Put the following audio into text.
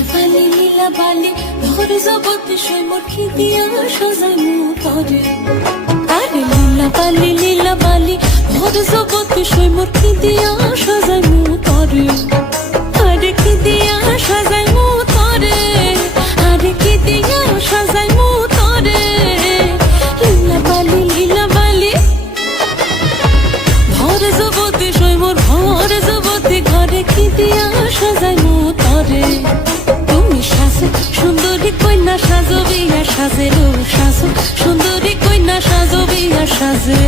লীলা বালি ভোর জগতে সই মোর কি দিয়া সাজাইমু তরে। আরে লীলা বালি ভোর জগতে সই মোর কি দিয়া সাজাইমু তরে। আরে কি দিয়া সাজাইমু তরে, আরে কি দিয়া সাজাইমু তরে। লীলা বালি ভোর জগতে সই মোর ভোর জগতে ঘরে কি দিয়া সাজাইমু তরে। তুমি সাজো সুন্দরী কন্যা সাজো বিয়া সাজে রো সাজো সুন্দরী কন্যা সাজো বিয়া সাজে।